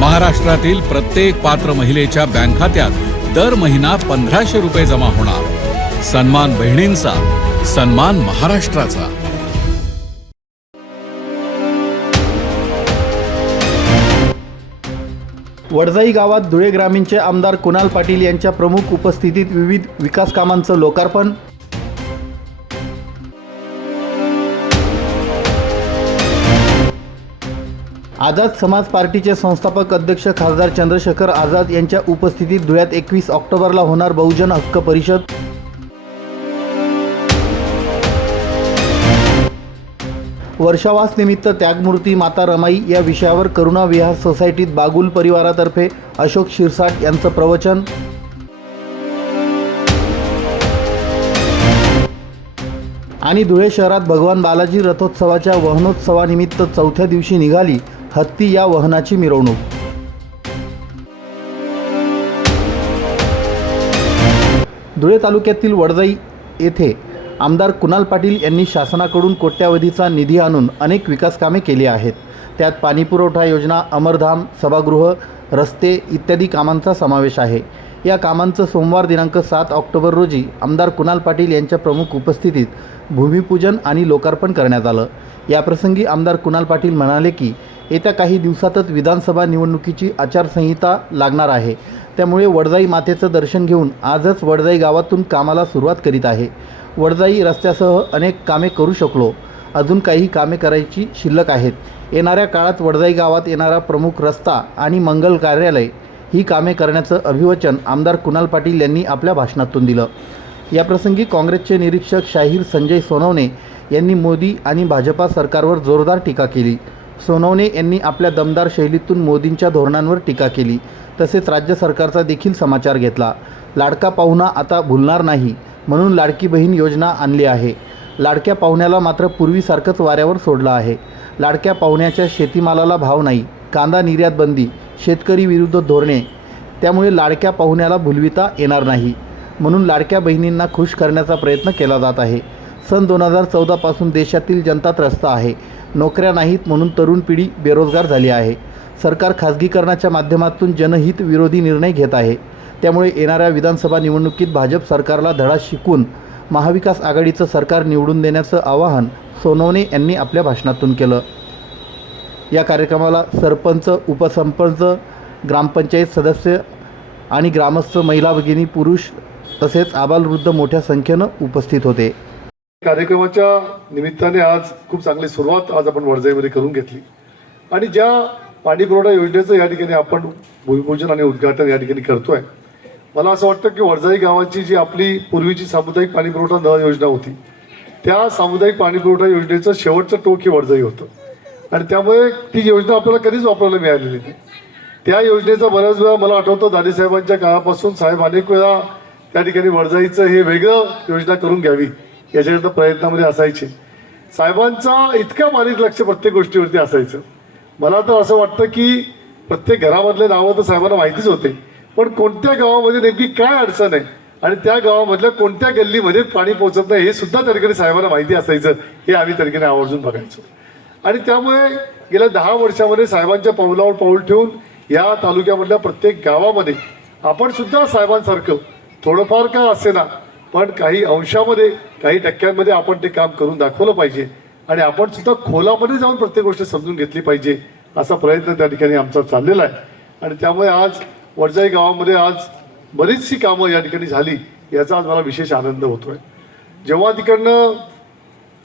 महाराष्ट्रातील प्रत्येक पात्र महिलेच्या बँक खात्यात दर महिना पंधराशे रुपये जमा होणार. सन्मान बहिणींचा सन्मान महाराष्ट्राचा. वडजाई गावात धुळे ग्रामीणचे आमदार कुणाल पाटील यांच्या प्रमुख उपस्थितीत विविध विकास कामांचं लोकार्पण आझाद समाज पार्टीचे संस्थापक अध्यक्ष खासदार चंद्रशेखर आझाद यांच्या उपस्थितीत धुळ्यात एकवीस ऑक्टोबरला होणार बहुजन हक्क परिषद. वर्षावास निमित्त त्यागमूर्ती माता रमाई या विषयावर करुणा विहार सोसायटीत बागुल परिवारातर्फे अशोक शिरसाट यांचं प्रवचन. आणि धुळे शहरात भगवान बालाजी रथोत्सवाच्या वहनोत्सवानिमित्त चौथ्या दिवशी निघाली. हत्ती या वाहनाची मिरवणूक. धुळे तालुक्यातील वडजाई येथे आमदार कुणाल पाटील यांनी शासनाकडून कोट्यावधीचा निधी आणून अनेक विकास कामे केली आहेत. त्यात पाणीपुरवठा योजना अमरधाम सभागृह रस्ते इत्यादी कामांचा समावेश आहे. या कामांचं सोमवार दिनांक सात ऑक्टोबर रोजी आमदार कुणाल पाटील यांच्या प्रमुख उपस्थितीत भूमिपूजन आणि लोकार्पण करण्यात आलं. याप्रसंगी आमदार कुणाल पाटील म्हणाले की येत्या काही दिवसातच विधानसभा निवडणुकीची आचारसंहिता लागणार आहे. त्यामुळे वडजाई मातेचं दर्शन घेऊन आजच वडजाई गावातून कामाला सुरुवात करीत आहे. वडजाई रस्त्यासह अनेक कामे करू शकलो. अजून काही कामे करायची शिल्लक आहेत. येणाऱ्या काळात वडजाई गावात येणारा प्रमुख रस्ता आणि मंगल कार्यालय ही कामे करण्याचं अभिवचन आमदार कुणाल पाटील यांनी आपल्या भाषणातून दिलं. याप्रसंगी काँग्रेसचे निरीक्षक शाहीर संजय सोनवणे यांनी मोदी आणि भाजपा सरकारवर जोरदार टीका केली. सोनवणे यांनी आपल्या दमदार शैलीतून मोदींच्या धोरणांवर टीका केली. तसेच राज्य सरकारचा देखील समाचार घेतला. लाडका पाहुणा आता भुलणार नाही म्हणून लाडकी बहीण योजना आणली आहे. लाडक्या पाहुण्याला मात्र पूर्वीसारखंच वाऱ्यावर सोडलं आहे. लाडक्या पाहुण्याच्या शेतीमालाला भाव नाही कांदा निर्यात बंदी शेतकरी विरुद्ध धोरणे त्यामुळे लाडक्या पाहुण्याला भुलविता येणार नाही म्हणून लाडक्या बहिणींना खुश करण्याचा प्रयत्न केला जात आहे. सन दोन हजार चौदापासून देशातील जनता त्रस्त आहे. नोकऱ्या नाहीत म्हणून तरुण पिढी बेरोजगार झाली आहे. सरकार खाजगीकरणाच्या माध्यमातून जनहित विरोधी निर्णय घेत आहे. त्यामुळे येणाऱ्या विधानसभा निवडणुकीत भाजप सरकारला धडा शिकून महाविकास आघाडीचं सरकार निवडून देण्याचं आवाहन सोनवणे यांनी आपल्या भाषणातून केलं. या कार्यक्रमाला सरपंच उपसरपंच ग्रामपंचायत सदस्य आणि ग्रामस्थ महिला भगिनी पुरुष तसेच आबालवृद्ध मोठ्या संख्येनं उपस्थित होते. कार्यक्रमाच्या निमित्ताने आज खूप चांगली सुरुवात आज आपण वडजाईमध्ये करून घेतली. आणि ज्या पाणी पुरवठा योजनेचं या ठिकाणी आपण भूमिपूजन आणि उद्घाटन या ठिकाणी करतोय मला असं वाटतं की वडजाई गावाची जी आपली पूर्वीची सामुदायिक पाणी पुरवठा नळ योजना होती त्या सामुदायिक पाणी पुरवठा योजनेचं शेवटचं टोक हे वडजाई होतं. आणि त्यामुळे ती योजना आपल्याला कधीच वापरायला मिळालेली नाही. त्या योजनेचा बऱ्याच वेळा मला आठवतं दादीसाहेबांच्या काळापासून साहेब अनेक वेळा त्या ठिकाणी वडजाईचं हे वेगळं योजना करून घ्यावी. याच्याकरता प्रयत्नामध्ये असायचे. साहेबांचा इतका बारीक लक्ष प्रत्येक गोष्टीवरती असायचं. मला तर असं वाटतं की प्रत्येक घरामधले नावं तर साहेबांना माहितीच होते. पण कोणत्या गावामध्ये नेमकी काय अडचण आहे? आणि त्या गावामधल्या कोणत्या गल्लीमध्ये पाणी पोहोचत नाही हे सुद्धा त्या साहेबांना माहिती असायचं हे आम्ही त्या आवर्जून बघायचो. आणि त्यामुळे गेल्या दहा वर्षामध्ये साहेबांच्या पावलावर पाऊल ठेवून या तालुक्यामधल्या प्रत्येक गावामध्ये आपण सुद्धा साहेबांसारखं थोडंफार का असेना पण काही अंशामध्ये काही टक्क्यांमध्ये आपण ते काम करून दाखवलं पाहिजे. आणि आपण सुद्धा खोलामध्ये जाऊन प्रत्येक गोष्ट समजून घेतली पाहिजे असा प्रयत्न त्या ठिकाणी आमचा चाललेला आहे. आणि त्यामुळे आज वडजाई गावामध्ये आज बरीचशी कामं या ठिकाणी झाली याचा आज मला विशेष आनंद होतोय. जेव्हा तिकडनं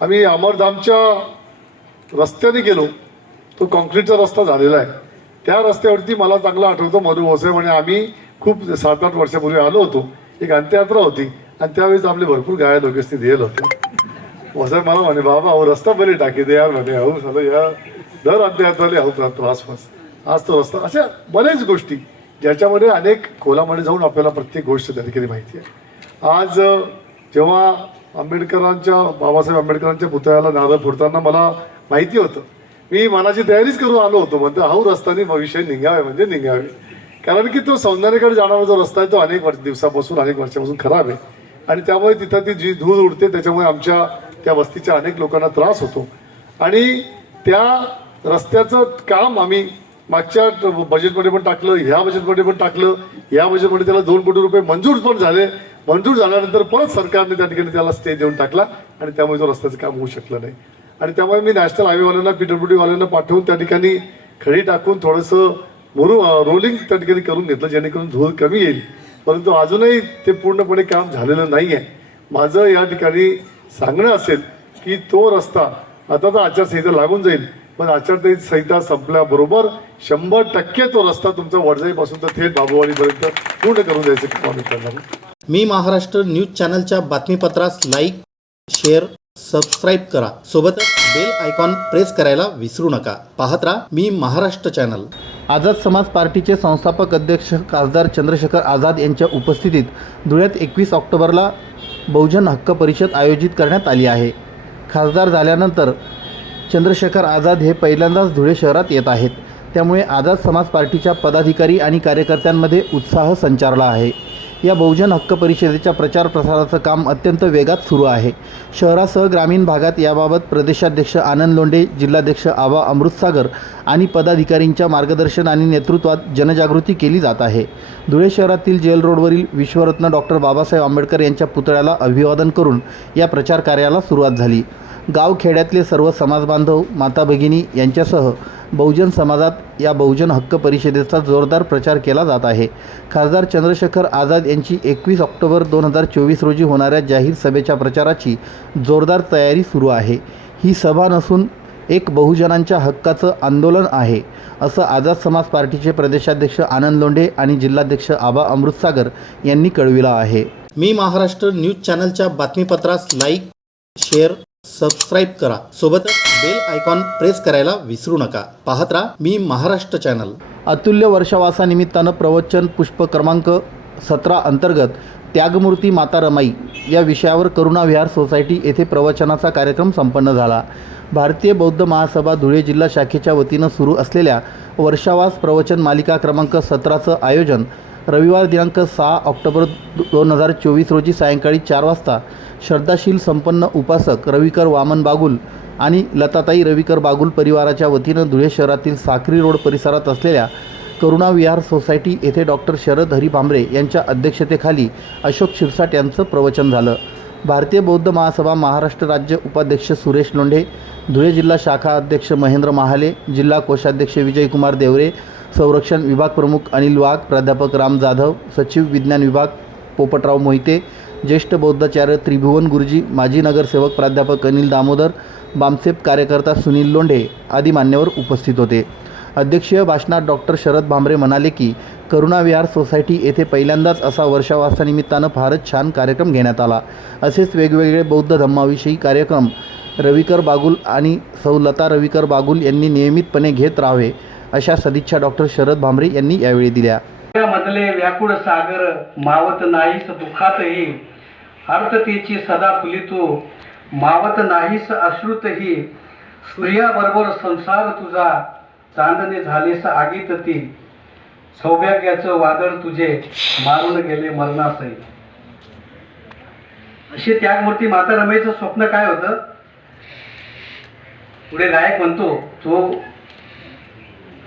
आम्ही अमरधामच्या रस्त्याने गेलो तो कॉन्क्रीटचा रस्ता झालेला आहे. त्या रस्त्यावरती मला चांगलं आठवतं मधु भोसले म्हणे आम्ही खूप सात आठ वर्षापूर्वी आलो होतो. एक अंत्ययात्रा होती. आणि त्यावेळेस आपले भरपूर गाया लोकसनी दिले होते. वसाय मला म्हणे बाबा अहो रस्ता बरे टाकी दे यार म्हणे. अहो झालं या. दर अंत्ययात्राले अहो त्रास फास आज तो रस्ता अशा बऱ्याच गोष्टी ज्याच्यामध्ये अनेक खोलामध्ये जाऊन आपल्याला प्रत्येक गोष्ट त्या ठिकाणी माहिती आहे. आज जेव्हा आंबेडकरांच्या बाबासाहेब आंबेडकरांच्या पुतळ्याला नारळ फोडताना मला माहिती होतं. मी मनाची तयारीच करून आलो होतो. म्हणतो हा रस्तानी भविष्य निघावे म्हणजे निघावे. कारण की तो सौंदर्याकडे जाणारा जो रस्ता आहे तो अनेक वर्ष दिवसापासून अनेक वर्षापासून खराब आहे. आणि त्यामुळे तिथं ती जी धूळ उडते त्याच्यामुळे आमच्या त्या वस्तीच्या अनेक लोकांना त्रास होतो. आणि त्या रस्त्याचं काम आम्ही मागच्या बजेटमध्ये पण टाकलं ह्या बजेटमध्ये पण टाकलं या बजेटमध्ये त्याला दोन कोटी रुपये मंजूर पण झाले. मंजूर झाल्यानंतर परत सरकारने त्या ठिकाणी त्याला स्टे देऊन टाकला आणि त्यामुळे तो रस्त्याचं काम होऊ शकलं नाही. आणि त्यामुळे मी नॅशनल हायवेवाल्यांना पीडब्ल्यूडीवाल्यांना पाठवून त्या ठिकाणी खडी टाकून थोडंसं मुरू रोलिंग त्या ठिकाणी करून घेतलं जेणेकरून धूळ कमी येईल. परंतु अजूनही ते पूर्णपणे काम झालेलं नाही आहे माझं या ठिकाणी सांगणं असेल की तो रस्ता आता तर आचारसंहिता लागून जाईल पण आचारसंहिता संपल्याबरोबर शंभर टक्के तो रस्ता तुमचा वडजाईपासून तर थेट बाबूवाडीपर्यंत पूर्ण करून द्यायचं मी महाराष्ट्र न्यूज चॅनलच्या बातमीपत्रास लाईक शेअर सबस्क्राईब करा. सोबतच बेल आयकॉन प्रेस करायला विसरू नका. पाहत राहा मी महाराष्ट्र चॅनल आझाद समाज पार्टीचे संस्थापक अध्यक्ष खासदार चंद्रशेखर आझाद यांच्या उपस्थितीत धुळ्यात एकवीस ऑक्टोबरला बहुजन हक्क परिषद आयोजित करण्यात आली आहे. खासदार झाल्यानंतर चंद्रशेखर आझाद हे पहिल्यांदाच धुळे शहरात येत आहेत. त्यामुळे आझाद समाज पार्टीच्या पदाधिकारी आणि कार्यकर्त्यांमध्ये उत्साह संचारला आहे. या बहुजन हक्क परिषदेच्या प्रचार प्रसाराचं काम अत्यंत वेगात सुरू आहे. शहरासह ग्रामीण भागात याबाबत प्रदेशाध्यक्ष आनंद लोंढे जिल्हाध्यक्ष आबा अमृतसागर आणि पदाधिकारींच्या मार्गदर्शन आणि नेतृत्वात जनजागृती केली जात आहे. धुळे शहरातील जेल रोडवरील विश्वरत्न डॉक्टर बाबासाहेब आंबेडकर यांच्या पुतळ्याला अभिवादन करून या प्रचार कार्याला सुरुवात झाली. गावखेड्यातले सर्व समाजबांधव माता भगिनी यांच्यासह बहुजन समाजात या बहुजन हक्क परिषदेचा जोरदार प्रचार केला जात आहे. खासदार चंद्रशेखर आझाद यांची एकवीस ऑक्टोबर दोन हजार चोवीस रोजी होणाऱ्या जाहीर सभेच्या प्रचाराची जोरदार तयारी सुरू आहे. ही सभा नसून एक बहुजनांच्या हक्काचं आंदोलन आहे असं आझाद समाज पार्टीचे प्रदेशाध्यक्ष आनंद लोंढे आणि जिल्हाध्यक्ष आबा अमृतसागर यांनी कळविलं आहे. मी महाराष्ट्र न्यूज चॅनलच्या बातमीपत्रास लाईक शेअर सबस्क्राईब करा. सोबतच बेल आयकॉन प्रेस करायला विसरू नका. पाहत राहा मी महाराष्ट्र चॅनल अतुल्य वर्षावासानिमित्तानं प्रवचन पुष्प क्रमांक सतरा अंतर्गत त्यागमूर्ती माता रमाई या विषयावर करुणा विहार सोसायटी येथे प्रवचनाचा कार्यक्रम संपन्न झाला. भारतीय बौद्ध महासभा धुळे जिल्हा शाखेच्या वतीनं सुरू असलेल्या वर्षावास प्रवचन मालिका क्रमांक सतराचं आयोजन रविवार दिनांक सहा ऑक्टोबर दोन हजार चोवीस रोजी सायंकाळी चार वाजता श्रद्धाशील संपन्न उपासक रविकर वामन बागुल आणि लताताई रविकर बागुल परिवाराच्या वतीनं धुळे शहरातील साक्री रोड परिसरात असलेल्या करुणा विहार सोसायटी येथे डॉक्टर शरद हरी भांबरे यांच्या अध्यक्षतेखाली अशोक शिरसाट यांचं प्रवचन झालं. भारतीय बौद्ध महासभा महाराष्ट्र राज्य उपाध्यक्ष सुरेश लोंढे धुळे जिल्हा शाखा अध्यक्ष महेंद्र महाले जिल्हा कोषाध्यक्ष विजयकुमार देवरे संरक्षण विभाग प्रमुख अनिल वाघ प्राध्यापक राम जाधव सचिव विज्ञान विभाग पोपटराव मोहिते ज्येष्ठ बौद्धाचार्य त्रिभुवन गुरुजी माजी नगरसेवक प्राध्यापक अनिल दामोदर बामसेप कार्यकर्ता सुनील लोंढे आदी मान्यवर उपस्थित होते. अध्यक्षीय भाषणात डॉक्टर शरद भांबरे म्हणाले की करुणा विहार सोसायटी येथे पहिल्यांदाच असा वर्षावासानिमित्तानं फारच छान कार्यक्रम घेण्यात आला. असेच वेगवेगळे बौद्ध धम्माविषयी कार्यक्रम रविकर बागुल आणि सौ लता रविकर बागुल यांनी नियमितपणे घेत राहावे अशा सदिच्छा डॉक्टर शरद भांबरे यांनी यावेळी दिल्या. मधले व्याकुळ सागर मावत नाहीस दुःखातही अर्थतेची सदा फुलितो. मावत नाहीस अश्रुतही. सूर्याबरोबर संसार तुझा. चांदणे झालेस आगीत ती सौभाग्याचं वादळ तुझे मारून गेले मरणासही. अशी त्यागमूर्ती माता रमेचं स्वप्न काय होतं? पुढे गायक म्हणतो तो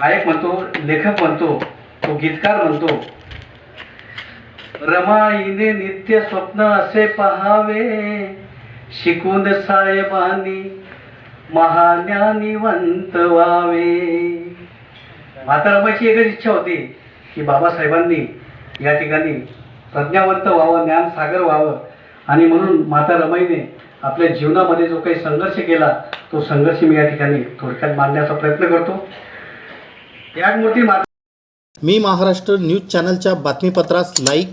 गायक म्हणतो लेखक म्हणतो तो गीतकार म्हणतो रमाईने नित्य स्वप्न असे पहावे. शिकून साहेबांनी महाज्ञानीवंत व्हावे. माता रमाईची एकच इच्छा होती की बाबासाहेबांनी या ठिकाणी प्रज्ञावंत व्हावं ज्ञानसागर व्हावं. आणि म्हणून माता रमाईने आपल्या जीवनामध्ये जो काही संघर्ष केला तो संघर्ष मी या ठिकाणी थोडक्यात मांडण्याचा प्रयत्न करतो. त्यागमूर्ती माता मी महाराष्ट्र न्यूज चॅनलच्या बातमीपत्रास लाईक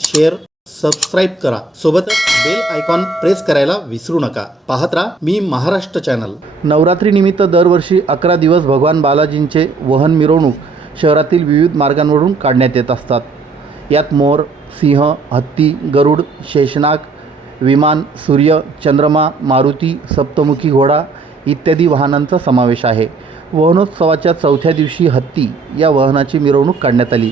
शेअर सबस्क्राईब करा. सोबतच बेल आयकॉन प्रेस करायला विसरू नका. पाहत राहा मी महाराष्ट्र चॅनल नवरात्रीनिमित्त दरवर्षी अकरा दिवस भगवान बालाजींचे वहन मिरवणूक शहरातील विविध मार्गांवरून काढण्यात येत असतात. यात मोर सिंह हत्ती गरुड शेषनाग विमान सूर्य चंद्रमा मारुती सप्तमुखी घोडा इत्यादी वाहनांचा समावेश आहे. वहनोत्सवाच्या चौथ्या दिवशी हत्ती या वाहनाची मिरवणूक काढण्यात आली.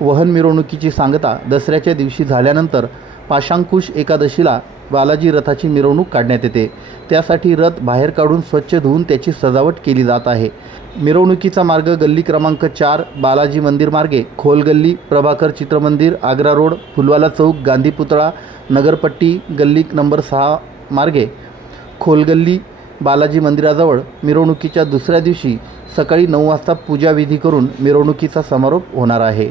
वहन मिरवणुकीची सांगता दसऱ्याच्या दिवशी झाल्यानंतर पाशांकुश एकादशीला बालाजी रथाची मिरवणूक काढण्यात येते. त्यासाठी रथ बाहेर काढून स्वच्छ धुवून त्याची सजावट केली जात आहे. मिरवणुकीचा मार्ग गल्ली क्रमांक चार बालाजी मंदिर मार्गे खोलगल्ली प्रभाकर चित्रमंदिर आग्रा रोड फुलवाला चौक गांधी पुतळा नगरपट्टी गल्ली नंबर सहा मार्गे खोलगल्ली बालाजी मंदिराजवळ मिरवणुकीच्या दुसऱ्या दिवशी सकाळी नऊ वाजता पूजाविधी करून मिरवणुकीचा समारोप होणार आहे.